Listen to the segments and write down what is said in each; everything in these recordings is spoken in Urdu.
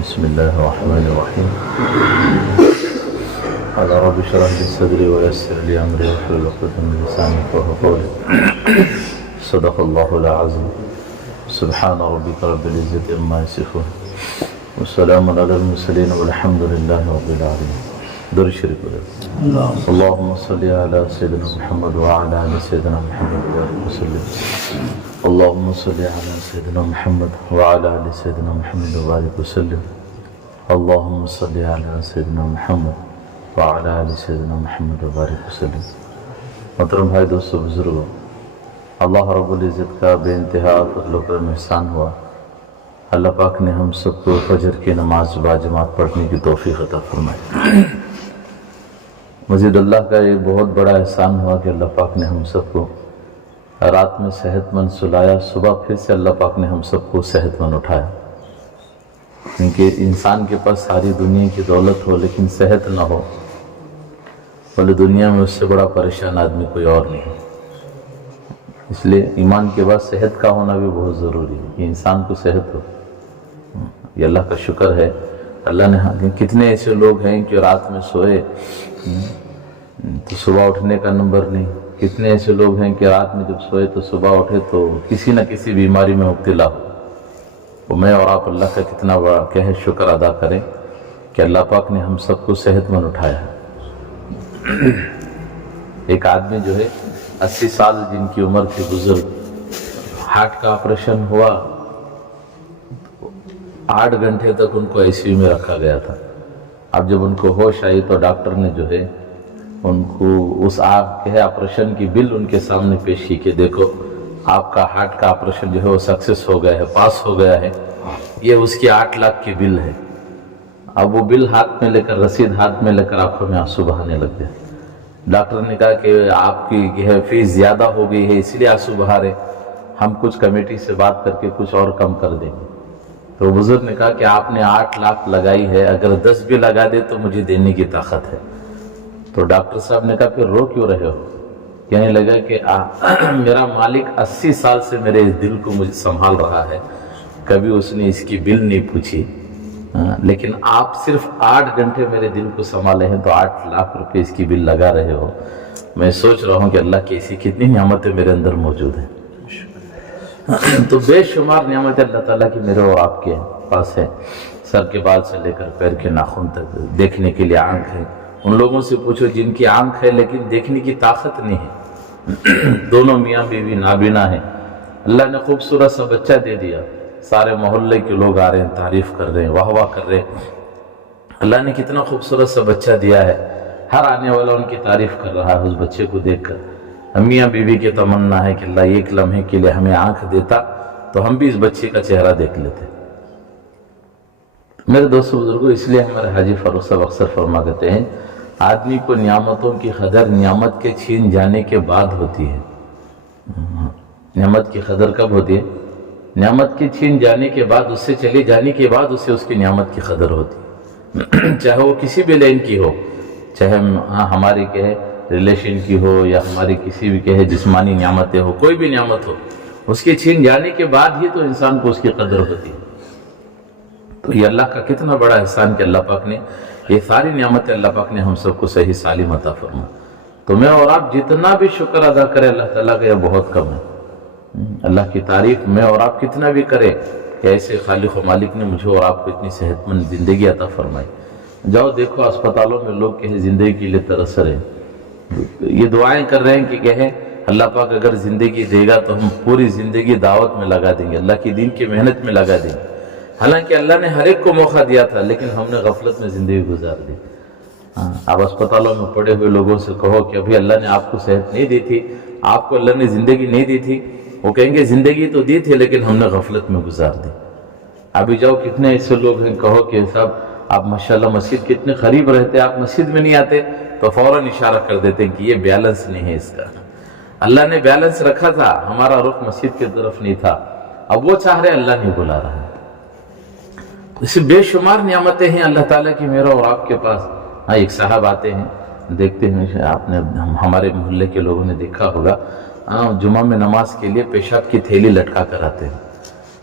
بسم الله الرحمن الرحيم. قال رب اشرح لي صدري ويسر لي امري واحلل عقدة من لساني يفقهوا قولي. صدق الله العظيم. سبحان ربك رب العزة عما يصفون وسلام على المرسلين والحمد لله رب العالمين. درود شریف اللهم صل على سيدنا محمد وعلى ال سيدنا محمد وسلم. اللهم صل على سيدنا محمد وعلى ال سيدنا محمد وبارك وسلم. اللهم صل على سيدنا محمد وعلى ال سيدنا محمد وبارك وسلم. محترم بھائی دوستو بزرگوں، اللہ رب العزت کا بے انتہا فضل و کرم احسان ہوا. اللہ پاک نے ہم سب کو فجر کی نماز باجماعت پڑھنے کی توفیق عطا فرمائی. مزید اللہ کا ایک بہت بڑا احسان ہوا کہ اللہ پاک نے ہم سب کو رات میں صحت مند سلایا، صبح پھر سے اللہ پاک نے ہم سب کو صحت مند اٹھایا. کیونکہ انسان کے پاس ساری دنیا کی دولت ہو لیکن صحت نہ ہو، بولے دنیا میں اس سے بڑا پریشان آدمی کوئی اور نہیں. اس لیے ایمان کے بعد صحت کا ہونا بھی بہت ضروری ہے کہ انسان کو صحت ہو. یہ اللہ کا شکر ہے. اللہ نے کتنے ایسے لوگ ہیں کہ رات میں سوئے تو صبح اٹھنے کا نمبر نہیں. کتنے ایسے لوگ ہیں کہ رات میں جب سوئے تو صبح اٹھے تو کسی نہ کسی بیماری میں مبتلا ہو. تو میں اور آپ اللہ کا کتنا بڑا ہے شکر ادا کریں کہ اللہ پاک نے ہم سب کو صحت مند اٹھایا ہے. ایک آدمی جو ہے 80 سال جن کی عمر تھی بزرگ، ہارٹ کا آپریشن ہوا، 8 گھنٹے تک ان کو ICU میں رکھا گیا تھا. اب جب ان کو ہوش آئی تو ڈاکٹر نے جو ہے ان کو اس آپریشن کی بل ان کے سامنے پیش کی کہ دیکھو آپ کا ہارٹ کا آپریشن جو ہے وہ سکسیس ہو گیا ہے، پاس ہو گیا ہے. یہ اس کی 8 لاکھ کی بل ہے. اب وہ بل ہاتھ میں لے کر، رسید ہاتھ میں لے کر آنکھوں میں آنسو بہانے لگ گئے. ڈاکٹر نے کہا کہ آپ کی فیس زیادہ ہو گئی ہے اس لیے آنسو بہا رہے، ہم کچھ کمیٹی سے بات کر کے کچھ اور کم کر دیں گے. تو بزرگ نے کہا کہ آپ نے 8 لاکھ لگائی ہے، اگر 10 بھی لگا دے تو مجھے دینے کی طاقت ہے. تو ڈاکٹر صاحب نے کہا پھر رو کیوں رہے ہو؟ کہنے لگا کہ میرا مالک 80 سال سے میرے اس دل کو مجھے سنبھال رہا ہے، کبھی اس نے اس کی بل نہیں پوچھی، لیکن آپ صرف 8 گھنٹے میرے دل کو سنبھالے ہیں تو 8 لاکھ روپے اس کی بل لگا رہے ہو. میں سوچ رہا ہوں کہ اللہ کی ایسی کتنی نعمتیں میرے اندر موجود ہیں. تو بے شمار نعمتیں اللہ تعالیٰ کی میرے اور آپ کے پاس ہے. سر کے بال سے لے کر پیر کے ناخن تک، دیکھنے کے لیے آنکھ ہے. ان لوگوں سے پوچھو جن کی آنکھ ہے لیکن دیکھنے کی طاقت نہیں ہے. دونوں میاں بیوی نابینا ہیں، اللہ نے خوبصورت سا بچہ دے دیا. سارے محلے کے لوگ آ رہے ہیں، تعریف کر رہے ہیں، واہ واہ کر رہے ہیں. اللہ نے کتنا خوبصورت سا بچہ دیا ہے. ہر آنے والا ان کی تعریف کر رہا ہے اس بچے کو دیکھ کر. میاں بیوی کی تمنا ہے کہ اللہ ایک لمحے کے لیے ہمیں آنکھ دیتا تو ہم بھی اس بچے کا چہرہ دیکھ لیتے. میرے دوستو بزرگوں، اس لیے ہمارے حاجی فاروق صاحب اکثر فرما کرتے ہیں آدمی کو نعمتوں کی قدر نعمت کے چھین جانے کے بعد ہوتی ہے. نعمت کی قدر کب ہوتی ہے؟ نعمت کے چھین جانے کے بعد، اس سے چلے جانے کے بعد اسے اس کی نعمت کی قدر ہوتی ہے. چاہے وہ کسی بھی لین کی ہو، چاہے ہماری ریلیشن کی ہو یا ہماری کسی بھی جسمانی نعمتیں ہو، کوئی بھی نعمت ہو، اس کے چھین جانے کے بعد ہی تو انسان کو اس کی قدر ہوتی ہے. تو یہ اللہ کا کتنا بڑا احسان کہ اللہ پاک نے یہ ساری نعمتیں اللہ پاک نے ہم سب کو صحیح سالم عطا فرما. تو میں اور آپ جتنا بھی شکر ادا کریں اللہ تعالیٰ کا یہ بہت کم ہے. اللہ کی تعریف میں اور آپ کتنا بھی کریں کہ ایسے خالق و مالک نے مجھے اور آپ کو اتنی صحت مند زندگی عطا فرمائی. جاؤ دیکھو اسپتالوں میں لوگ زندگی کے لیے ترس رہے ہیں، یہ دعائیں کر رہے ہیں کہ اللہ پاک اگر زندگی دے گا تو ہم پوری زندگی دعوت میں لگا دیں گے، اللہ کی دین کی محنت میں لگا دیں گے. حالانکہ اللہ نے ہر ایک کو موقع دیا تھا لیکن ہم نے غفلت میں زندگی گزار دی. اب اسپتالوں میں پڑے ہوئے لوگوں سے کہو کہ ابھی اللہ نے آپ کو صحت نہیں دی تھی، آپ کو اللہ نے زندگی نہیں دی تھی، وہ کہیں گے زندگی تو دی تھی لیکن ہم نے غفلت میں گزار دی. ابھی جاؤ کتنے ایسے لوگ ہیں، کہو کہ صاحب آپ ماشاءاللہ مسجد کتنے قریب رہتے، آپ مسجد میں نہیں آتے، تو فوراً اشارہ کر دیتے ہیں کہ یہ بیلنس نہیں ہے اس کا. اللہ نے بیلنس رکھا تھا، ہمارا رخ مسجد کی طرف نہیں تھا، اب وہ چاہ رہے اللہ نہیں بلا رہا ہے. اسے بے شمار نعمتیں ہیں اللہ تعالیٰ کی میرا اور آپ کے پاس. ایک صاحب آتے ہیں، دیکھتے ہیں، آپ نے ہمارے محلے کے لوگوں نے دیکھا ہوگا، جمعہ میں نماز کے لیے پیشاب کی تھیلی لٹکا کر آتے ہیں.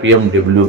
BMW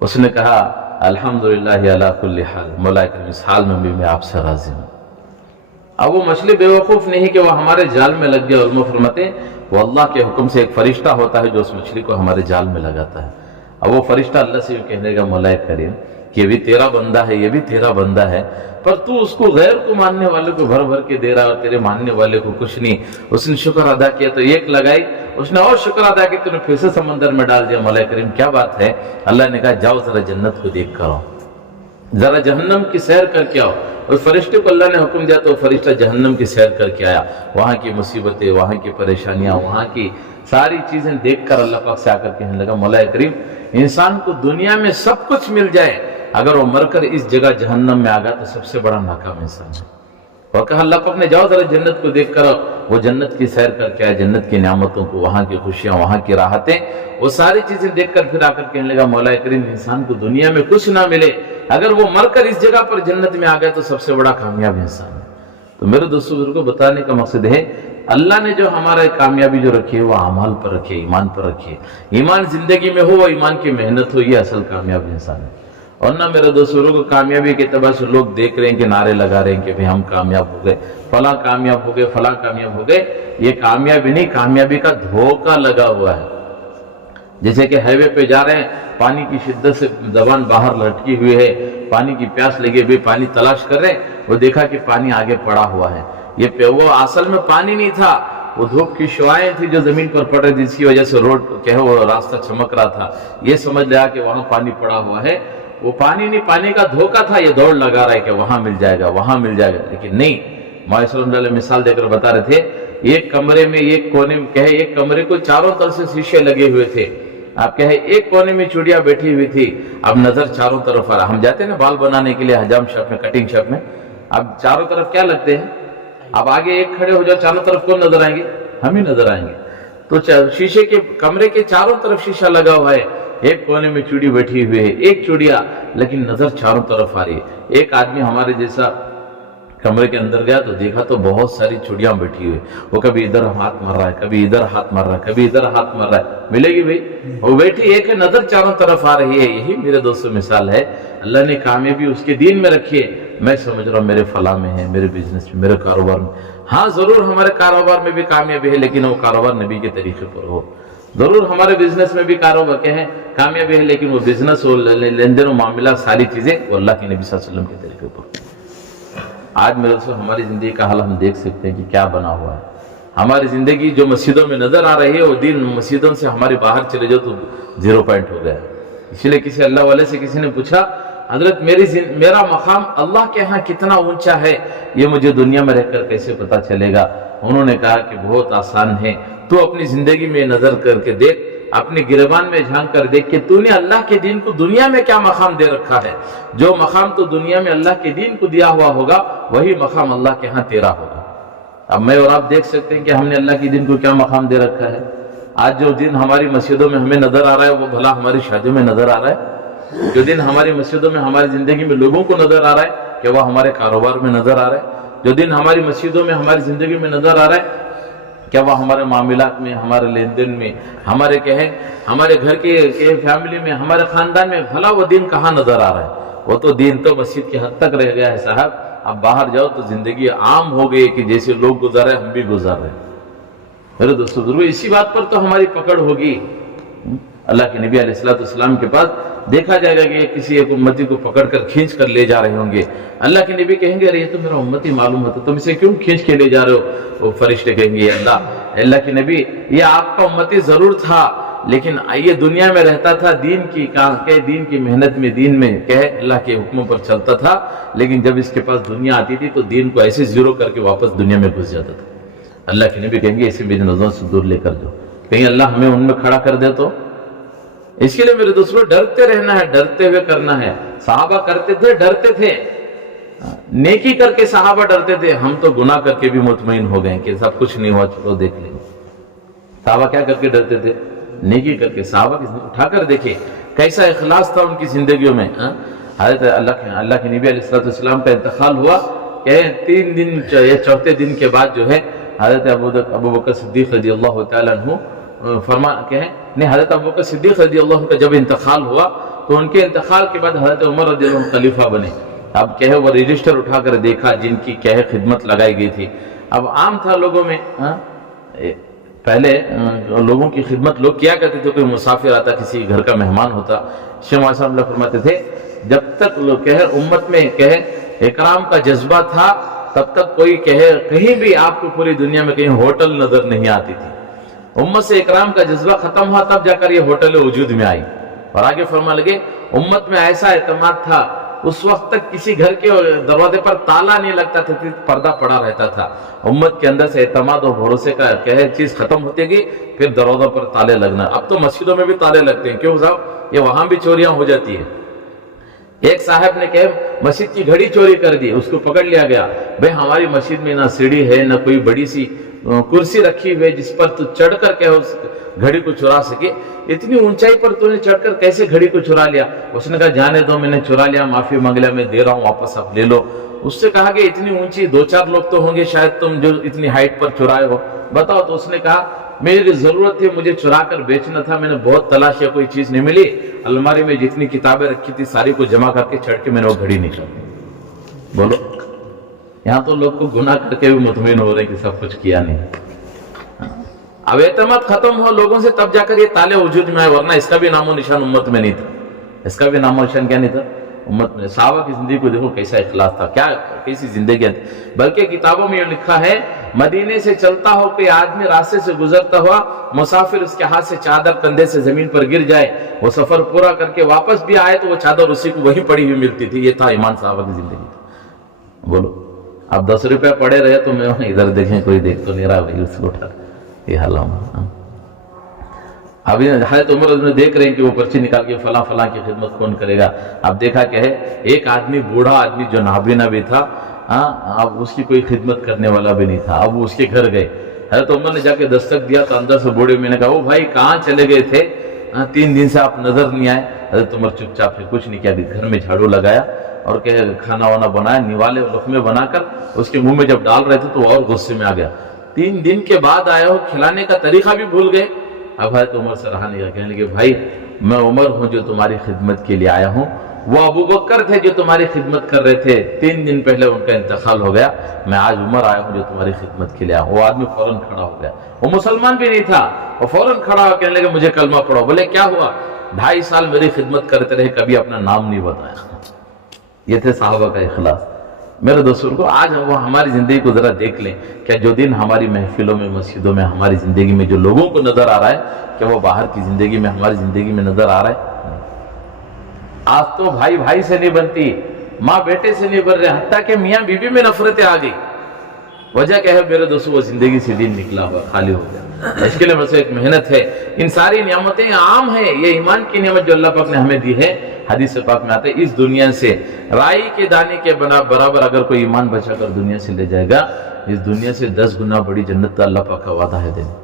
اس نے کہا الحمدللہ علی کل حال، مولا کریم اس حال میں بھی میں آپ سے راضی ہوں۔ اب وہ مچھلی بیوقوف نہیں کہ وہ ہمارے جال میں لگ گیا، علماء فرماتے ہیں وہ اللہ کے حکم سے ایک فرشتہ ہوتا ہے جو اس مچھلی کو ہمارے جال میں لگاتا ہے۔ اب وہ فرشتہ اللہ سے یہ کہنے گا مولا کریم کہ یہ بھی تیرا بندہ ہے، یہ بھی تیرا بندہ ہے، پر تو اس کو غیر کو ماننے والے کو بھر بھر کے دے رہا اور تیرے ماننے والے کو کچھ نہیں۔ اس نے شکر ادا کیا تو ایک لگائی، اس نے اور شکر ادا کیا تو نے پھر سے سمندر میں ڈال دیا۔ مولا کریم کیا بات ہے؟ اللہ نے کہا جاؤ ذرا جنت کو دیکھ کر آؤ، ذرا جہنم کی سیر کر کے آؤ۔ اس فرشتے کو اللہ نے حکم دیا تو فرشتہ جہنم کی سیر کر کے آیا، وہاں کی مصیبتیں، وہاں کی پریشانیاں، وہاں کی ساری چیزیں دیکھ کر اللہ پاک سے آ کر کہنے لگا مولا کریم انسان کو دنیا میں سب کچھ مل جائے، اگر وہ مر کر اس جگہ جہنم میں آ گیا تو سب سے بڑا ناکام انسان ہے۔ اور کہا اللہ پاک نے جاؤ ذرا جنت کو دیکھ کر وہ جنت کی سیر کر کے آئے، جنت کی نعمتوں کو، وہاں کی خوشیاں، وہاں کی راحتیں، وہ ساری چیزیں دیکھ کر پھر آ کر کہنے لگا مولا کریم انسان کو دنیا میں کچھ نہ ملے، اگر وہ مر کر اس جگہ پر جنت میں آ گیا تو سب سے بڑا کامیاب انسان ہے۔ تو میرے دوستوں کو بتانے کا مقصد ہے اللہ نے جو ہمارا کامیابی جو رکھی ہے وہ اعمال پر رکھی ہے، ایمان پر رکھی ہے۔ ایمان زندگی میں ہو، ایمان کی محنت ہو، یہ اصل کامیاب انسان ہے۔ اور نہ میرے دوستوں کو کامیابی کے اعتبار سے لوگ دیکھ رہے ہیں کہ نعرے لگا رہے ہیں کہ ہم کامیاب ہو گئے، فلاں کامیاب ہو گئے، فلاں کامیاب ہو گئے، یہ کامیابی نہیں، کامیابی کا دھوکہ لگا ہوا ہے۔ جیسے کہ ہائی وے پہ جا رہے ہیں، پانی کی شدت سے زبان باہر لٹکی ہوئی ہے، پانی کی پیاس لگے ہوئے، پانی تلاش کر رہے ہیں، وہ دیکھا کہ پانی آگے پڑا ہوا ہے، وہ اصل میں پانی نہیں تھا، وہ دھوپ کی شعائیں تھی جو زمین پر پڑ رہی تھی، جس کی وجہ سے روڈ وہ راستہ چمک رہا تھا، یہ سمجھ لیا کہ وہاں پانی پڑا ہوا ہے، وہ پانی نہیں، پانی کا دھوکہ تھا، یہ دوڑ لگا رہا ہے کہ وہاں مل جائے گا، وہاں مل جائے گا، لیکن نہیں۔ محمد صلی اللہ علیہ وسلم مثال دے کر بتا رہے تھے ایک کمرے میں، ایک کونے میں ایک کمرے کو چاروں طرف سے شیشے لگے ہوئے تھے، آپ کہے ایک کونے میں چڑیا بیٹھی ہوئی تھی، اب نظر چاروں طرف آ رہا، ہم جاتے ہیں نا بال بنانے کے لیے حجام شاپ میں، کٹنگ شاپ میں، اب چاروں طرف کیا لگتے ہیں، اب آگے ایک کھڑے ہو جاؤ، چاروں طرف کون نظر آئیں گے؟ ہم ہی نظر آئیں گے۔ تو شیشے کے کمرے کے چاروں طرف شیشہ لگا ہوا ہے، ایک کونے میں چوڑی بیٹھی ہوئی ہے، ایک چوڑیا، لیکن نظر چاروں طرف آ رہی ہے۔ ایک آدمی ہمارے جیسا کمرے کے اندر گیا تو دیکھا تو بہت ساری چوڑیاں بیٹھی ہوئی، وہ کبھی ادھر ہاتھ مار رہا ہے، کبھی ادھر ہاتھ مار رہا ہے، کبھی ادھر ہاتھ مار رہا ہے، ملے گی بھائی؟ وہ بیٹھی ایک ہے، نظر چاروں طرف آ رہی ہے۔ یہی میرے دوستوں مثال ہے، اللہ نے کامیابی اس کے دین میں رکھی ہے۔ میں سمجھ رہا ہوں میرے فلاں میں ہے، میرے بزنس میں، میرے کاروبار میں، ہاں ضرور ہمارے کاروبار میں بھی کامیابی ہے، لیکن وہ کاروبار نبی کے طریقے پر ہو۔ ضرور ہمارے بزنس میں بھی کاروبار کے ہیں کامیابی ہے، لیکن وہ بزنس ہو، لین دین و معاملات، ساری چیزیں وہ اللہ کے نبی صلی اللہ علیہ وسلم کے طریقے پر۔ آج میرے دوستوں ہماری زندگی کا حال ہم دیکھ سکتے ہیں کہ کیا بنا ہوا ہے۔ ہماری زندگی جو مسجدوں میں نظر آ رہی ہے وہ دین مسجدوں سے ہمارے باہر چلے جاؤ تو 0 پوائنٹ ہو گیا۔ اس لیے کسی اللہ والے سے کسی نے پوچھا حضرت میرا مقام اللہ کے ہاں کتنا اونچا ہے، یہ مجھے دنیا میں رہ کر کیسے پتا چلے گا؟ انہوں نے کہا کہ بہت آسان ہے، تو اپنی زندگی میں نظر کر کے دیکھ، اپنے گریبان میں جھانک کر دیکھ کہ تو نے اللہ کے دین کو دنیا میں کیا مقام دے رکھا ہے۔ جو مقام تو دنیا میں اللہ کے دین کو دیا ہوا ہوگا وہی مقام اللہ کے ہاں تیرا ہوگا۔ اب میں اور آپ دیکھ سکتے ہیں کہ ہم نے اللہ کے دین کو کیا مقام دے رکھا ہے۔ آج جو دن ہماری مسجدوں میں ہمیں نظر آ رہا ہے وہ بھلا ہماری شادیوں میں نظر آ رہا ہے؟ جو دن ہماری مسجدوں میں ہماری زندگی میں لوگوں کو نظر آ رہا ہے کہ وہ ہمارے کاروبار میں نظر آ رہا ہے؟ جو دن ہماری مسجدوں میں ہماری زندگی میں نظر آ رہا ہے کیا وہ ہمارے معاملات میں، ہمارے لین دین میں، ہمارے گھر کے فیملی میں، ہمارے خاندان میں، بھلا وہ دین کہاں نظر آ رہا ہے؟ وہ تو دین تو مسجد کی حد تک رہ گیا ہے صاحب۔ اب باہر جاؤ تو زندگی عام ہو گئی کہ جیسے لوگ گزارے ہم بھی گزار رہے ہیں۔ میرے دوستو ضرور اسی بات پر تو ہماری پکڑ ہوگی۔ اللہ کے نبی علیہ السلام کے پاس دیکھا جائے گا کہ کسی ایک امتی کو پکڑ کر کھینچ کر لے جا رہے ہوں گے، اللہ کے نبی کہیں گے ارے یہ تو میرا امتی معلوم ہوتا، تم اسے کیوں کھینچ کے لے جا رہے ہو؟ وہ فرشتے کہیں گے اللہ کے نبی یہ آپ کا امتی ضرور تھا، لیکن یہ دنیا میں رہتا تھا، دین کی محنت میں، دین میں اللہ کے حکموں پر چلتا تھا، لیکن جب اس کے پاس دنیا آتی تھی تو دین کو ایسے زیرو کر کے واپس دنیا میں گھس جاتا تھا۔ اللہ کے نبی کہیں گے اسے میری نظروں سے دور لے کر دو، کہیں اللہ ہمیں ان میں کھڑا کر دے تو۔ اس کے لیے میرے دوستوں ڈرتے رہنا ہے، ڈرتے ہوئے کرنا ہے۔ صحابہ کرتے تھے، ڈرتے تھے، نیکی کر کے صحابہ ڈرتے تھے، ہم تو گناہ کر کے بھی مطمئن ہو گئے کہ سب کچھ نہیں ہوا، چلو دیکھ لیں۔ صحابہ کیا کر کے ڈرتے تھے؟ نیکی کر کے۔ صحابہ کی اٹھا کر دیکھے کیسا اخلاص تھا ان کی زندگیوں میں۔ حضرت اللہ کے نبی علیہ السلام کا انتقال ہوا کہ 3 دن یا 4تھے دن کے بعد جو ہے حضرت ابو بکر صدیق رضی اللہ تعالیٰ عنہ حضرت ابو بکر صدیق رضی اللہ عنہ کا جب انتقال ہوا تو ان کے انتقال کے بعد حضرت عمر رضی اللہ عنہ خلیفہ بنے. اب کہے وہ رجسٹر اٹھا کر دیکھا جن کی کہے خدمت لگائی گئی تھی. اب عام تھا لوگوں میں، پہلے لوگوں کی خدمت لوگ کیا کرتے تھے. کوئی مسافر آتا، کسی گھر کا مہمان ہوتا، شیخ محمد صاحب اللہ فرماتے تھے جب تک لوگ کہے امت میں کہے اکرام کا جذبہ تھا تب تک کوئی کہے کہیں بھی آپ کو پوری دنیا میں کہیں ہوٹل نظر نہیں آتی تھی. امت سے اکرام کا جذبہ ختم ہوا تب جا کر یہ ہوٹل وجود میں آئی. اور آگے فرمانے لگے امت میں ایسا اعتماد تھا اس وقت تک کسی گھر کے دروازے پر تالا نہیں لگتا تھا، پردہ پڑا رہتا تھا. امت کے اندر سے اعتماد اور بھروسے کا کہے چیز ختم ہوتی گئی، پھر دروازوں پر تالے لگنا. اب تو مسجدوں میں بھی تالے لگتے ہیں. کیوں صاحب؟ یہ وہاں بھی چوریاں ہو جاتی ہیں. ایک صاحب نے کہے مسجد کی گھڑی چوری کر دی، اس کو پکڑ لیا گیا. بھئی ہماری مسجد میں نہ سیڑھی ہے نہ کوئی بڑی سی کرسی رکھی ہوئی جس پر تو چڑھ کر کہ اس گھڑی کو چرا سکے. اتنی اونچائی پر تو نے چڑھ کر کیسے گھڑی کو چرا لیا؟ اس نے کہا جانے دو، میں نے چرا لیا، معافی مانگ لیا، میں دے رہا ہوں، واپس آپ لے لو. اس سے کہا کہ اتنی اونچی 2-4 لوگ تو ہوں گے شاید تم جو اتنی ہائٹ پر چرائے ہو، بتاؤ. تو اس نے کہا میری ضرورت تھی، مجھے چرا کر بیچنا تھا، میں نے بہت تلاش کیا، کوئی چیز نہیں ملی. الماری میں جتنی کتابیں رکھی تھی ساری کو جمع کر کے چڑھ کے میں نے وہ گھڑی نکالی. بولو، یہاں تو لوگ کو گناہ کر کے بھی مطمئن ہو رہے ہیں کہ سب کچھ کیا نہیں. اب اعتماد ختم ہو لوگوں سے تب جا کر یہ تالے وجود میں آئے، ورنہ اس کا بھی نام و نشان امت میں نہیں تھا. اس کا بھی نام و نشان کیا نہیں تھا امت میں. صحابہ کی زندگی کو دیکھو کیسا اخلاص تھا، کیا کیسی زندگیاں تھی. بلکہ کتابوں میں یہ لکھا ہے مدینے سے چلتا ہو کوئی آدمی راستے سے گزرتا ہوا، مسافر اس کے ہاتھ سے چادر کندھے سے زمین پر گر جائے، وہ سفر پورا کر کے واپس بھی آئے تو وہ چادر اسی کو وہیں پڑی ہوئی ملتی تھی. یہ تھا ایمان صحابہ کی زندگی. بولو، اب 10 روپے پڑے رہے تو میں ادھر دیکھیں کوئی دیکھ تو نہیں رہا، بھائی اس کو اٹھا یہ حال. ابھی حضرت عمر نے دیکھ رہے ہیں کہ وہ پرچی نکال کے فلاں فلاں کی خدمت کون کرے گا. اب دیکھا کہ ہے ایک آدمی بوڑھا آدمی جو نابینا بھی تھا، اب اس کی کوئی خدمت کرنے والا بھی نہیں تھا. اب وہ اس کے گھر گئے. حضرت عمر نے جا کے دستک دیا تو اندر سے بوڑھے میں نے کہا وہ بھائی کہاں چلے گئے تھے، 3 دن سے آپ نظر نہیں آئے. حضرت عمر چپ چاپ پھر کچھ نہیں کیا، گھر میں جھاڑو لگایا اور کہ کھانا وانا بنایا، نوالے لقمے بنا کر اس کے منہ میں جب ڈال رہے تھے تو اور غصے میں آ گیا. 3 دن کے بعد آیا ہو، کھلانے کا طریقہ بھی بھول گئے. اب حضرت عمر سے رہا نہیں گیا، کہنے لگے بھائی میں عمر ہوں جو تمہاری خدمت کے لیے آیا ہوں، وہ ابو بکر تھے جو تمہاری خدمت کر رہے تھے، 3 دن پہلے ان کا انتقال ہو گیا، میں آج عمر آیا ہوں جو تمہاری خدمت کے لیے آیا ہوں. وہ آدمی فوراً کھڑا ہو گیا، وہ مسلمان بھی نہیں تھا، وہ فوراً کھڑا ہو کہنے لگے مجھے کلمہ پڑھو. بولے کیا ہوا؟ 2.5 سال میری خدمت کرتے رہے، کبھی اپنا نام نہیں بتایا. یہ تھے صحابہ کا اخلاص. میرے دوستوں کو آج وہ ہماری زندگی کو ذرا دیکھ لیں، کیا جو دن ہماری محفلوں میں مسجدوں میں ہماری زندگی میں جو لوگوں کو نظر آ رہا ہے کیا وہ باہر کی زندگی میں ہماری زندگی میں نظر آ رہا ہے؟ آج تو بھائی بھائی سے نہیں بنتی، ماں بیٹے سے نہیں بن رہے، حتیٰ کہ میاں بیوی میں نفرتیں آ گئی. وجہ کیا ہے میرے دوستوں؟ وہ زندگی سے دین نکلا ہوا خالی ہو گیا. اس کے لیے مجھ سے ایک محنت ہے. ان ساری نعمتیں عام ہیں، یہ ایمان کی نعمت جو اللہ پاک نے ہمیں دی ہے. حدیث پاک میں آتا ہے اس دنیا سے رائی کے دانے کے برابر اگر کوئی ایمان بچا کر دنیا سے لے جائے گا، اس دنیا سے 10 گنا بڑی جنت کا اللہ پاک کا وعدہ ہے دینے.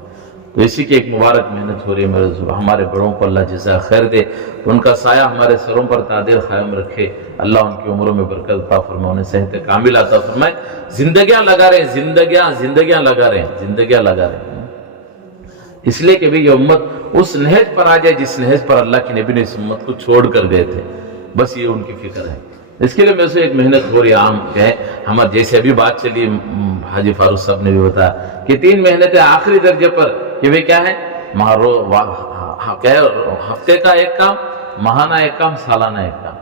تو اسی کی ایک مبارک محنت ہو رہی ہے میرے دوستوں. ہمارے بڑوں کو اللہ جزا خیر دے، ان کا سایہ ہمارے سروں پر تعدیر قائم رکھے. اللہ ان کی عمروں میں برکت عطا فرمائے، انہیں صحت کامل عطا فرمائے. زندگیاں لگا رہے ہیں، زندگیاں لگا رہے ہیں اس لیے کہ بھی یہ امت اس نہج پر آ جائے جس نہج پر اللہ کے نبی نے اس امت کو چھوڑ کر گئے تھے. بس یہ ان کی فکر ہے. اس کے لیے میرے سے ایک محنت ہو رہی عام ہے. ہمارے جیسے ابھی بات چلی حاجی فاروق صاحب نے بھی بتایا کہ 3 محنتیں آخری درجے پر کہ وہ کیا ہے، ہفتے کا ایک کام، ماہانہ ایک کام، سالانہ ایک کام.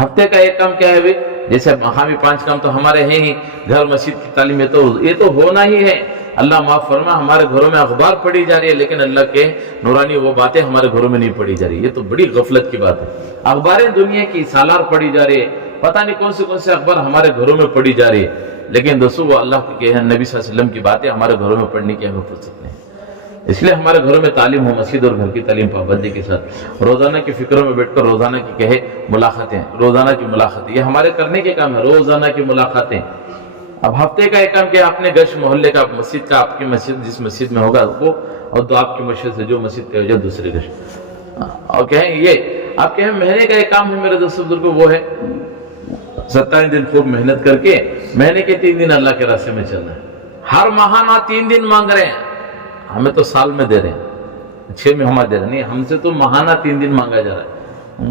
ہفتے کا ایک کام کیا ہے بھائی؟ جیسے مقامی 5 کام تو ہمارے ہیں ہی، گھر مسجد کی تعلیم ہے تو یہ تو ہونا ہی ہے. اللہ معاف فرما، ہمارے گھروں میں اخبار پڑھی جا رہی ہے لیکن اللہ کے نورانی وہ باتیں ہمارے گھروں میں نہیں پڑھی جا رہی. یہ تو بڑی غفلت کی بات ہے. اخباریں دنیا کی سالار پڑھی جا رہی ہے، پتہ نہیں کون سے اخبار ہمارے گھروں میں پڑھی جا رہی ہے، لیکن دوستو وہ اللہ کے نبی صلی اللہ علیہ وسلم کی باتیں ہمارے گھروں میں پڑھنے کی ہمیں فرصت نہیں. اس لیے ہمارے گھروں میں تعلیم ہو، مسجد اور گھر کی تعلیم پابندی کے ساتھ، روزانہ کی فکروں میں بیٹھ کر روزانہ کی کہے ملاقاتیں، روزانہ کی ملاقاتیں، یہ ہمارے کرنے کے کام ہے. روزانہ کی ملاقاتیں. اب ہفتے کا ایک کام کیا، اپنے گشت محلے کا، مسجد کا، آپ کی مسجد جس مسجد میں ہوگا وہ، اور تو آپ کی مسجد سے جو مسجد پہ ہو جائے دوسرے گشت. اور کہیں یہ آپ کہیں مہینے کا ایک کام ہے میرے دوستوں بزرگوں، وہ ہے 27 دن خوب محنت کر کے مہینے کے 3 دن اللہ کے راستے میں چلنا ہے. ہر ماہانہ 3 دن مانگ رہے ہیں، ہمیں تو سال میں دے رہے ہیں. 6 مہینہ دے رہے نہیں, ہم سے تو ماہانہ 3 دن مانگا جا رہا ہے.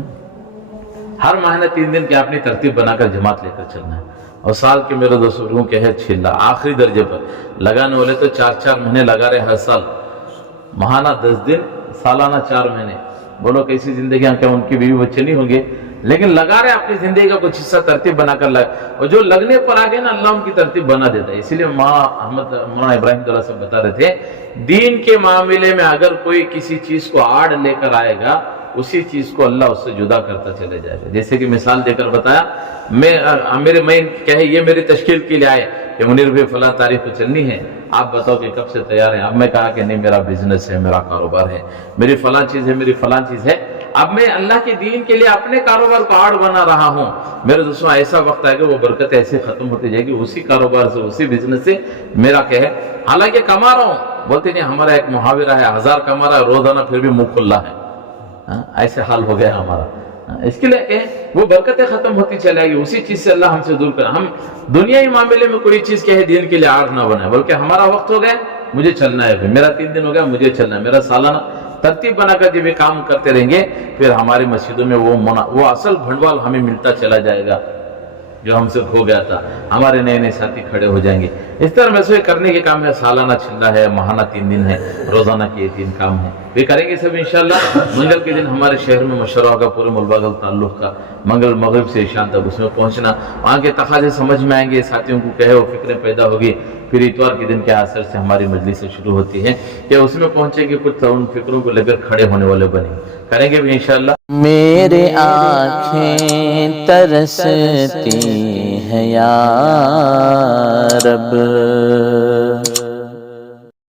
ہر مہینے 3 دن کی اپنی ترتیب بنا کر جماعت لے کر چلنا ہے. اور سال کے میرے دوستوں لوگوں کے ہے 6 لاکھ آخری درجے پر لگانے والے تو 4 مہینے لگا رہے ہر سال, ماہانہ 10 دن, سالانہ 4 مہینے. بولو کیسی زندگیاں, کیا ان کی بیوی بچے نہیں ہوں گے؟ لیکن لگا رہے اپنی زندگی کا کچھ حصہ ترتیب بنا کر لگا, اور جو لگنے پر آگے نا اللہ ان کی ترتیب بنا دیتا ہے. اسی لیے مولانا ابراہیم اللہ سے بتا رہے تھے, دین کے معاملے میں اگر کوئی کسی چیز کو آڑ لے کر آئے گا, اسی چیز کو اللہ اس سے جدا کرتا چلے جائے گا. جیسے کہ مثال دے کر بتایا, میں کہے یہ میری تشکیل کے لیے آئے کہ منیر بھائی فلاں تاریخ کو چلنی ہے, آپ بتاؤ کہ کب سے تیار ہیں. اب میں کہا کہ نہیں, میرا بزنس ہے, میرا کاروبار ہے, میری فلاں چیز ہے, میری فلاں چیز ہے. اب میں اللہ کے دین کے لیے اپنے کاروبار کو آڑ بنا رہا ہوں. میرے دوستوں ایسا وقت آئے گا وہ برکت ایسے ختم ہوتی جائے گی, اسی کاروبار سے, اسی بزنس سے میرا کیا ہے, حالانکہ کما رہا ہوں. بولتے نہیں, ہمارا ایک محاورہ ہے, 1000 کما رہا ہے روزانہ پھر بھی منہ کھلا ہے. ایسے حال ہو گیا ہمارا. اس کے لیے کہ وہ برکتیں ختم ہوتی چلے گی, اسی چیز سے اللہ ہم سے دور کرے. ہم دنیائی معاملے میں کوئی چیز کہے دین کے لیے آڑ نہ بنائے, بلکہ ہمارا وقت ہو گیا مجھے چلنا ہے, میرا 3 دن ہو گیا مجھے چلنا ہے, میرا سالانہ ترتیب بنا کر جب یہ کام کرتے رہیں گے, پھر ہماری مسجدوں میں وہ اصل بھنڈوال ہمیں ملتا چلا جائے گا جو ہم سے کھو گیا تھا. ہمارے نئے نئے ساتھی کھڑے ہو جائیں گے. اس طرح مسئلے کرنے کے کام ہے, سالانہ چلنا ہے, ماہانہ 3 دن ہے, روزانہ کے 3 کام ہے. یہ کریں گے سب انشاءاللہ. منگل کے دن ہمارے شہر میں مشورہ ہوگا پورے ملباگل تعلق کا, منگل مغرب سے عشاء تک اس میں پہنچنا. وہاں کے تقاضے سمجھ میں آئیں گے, ساتھیوں کو کہے وہ فکریں پیدا ہوگی. پھر اتوار کے دن کے اثر سے ہماری مجلس شروع ہوتی ہے کہ اس میں پہنچے گے, کچھ ان فکروں کو لے کر کھڑے ہونے والے بنیں گے. کریں گے بھی انشاءاللہ. میرے آنکھیں ترستی ہیں یا رب.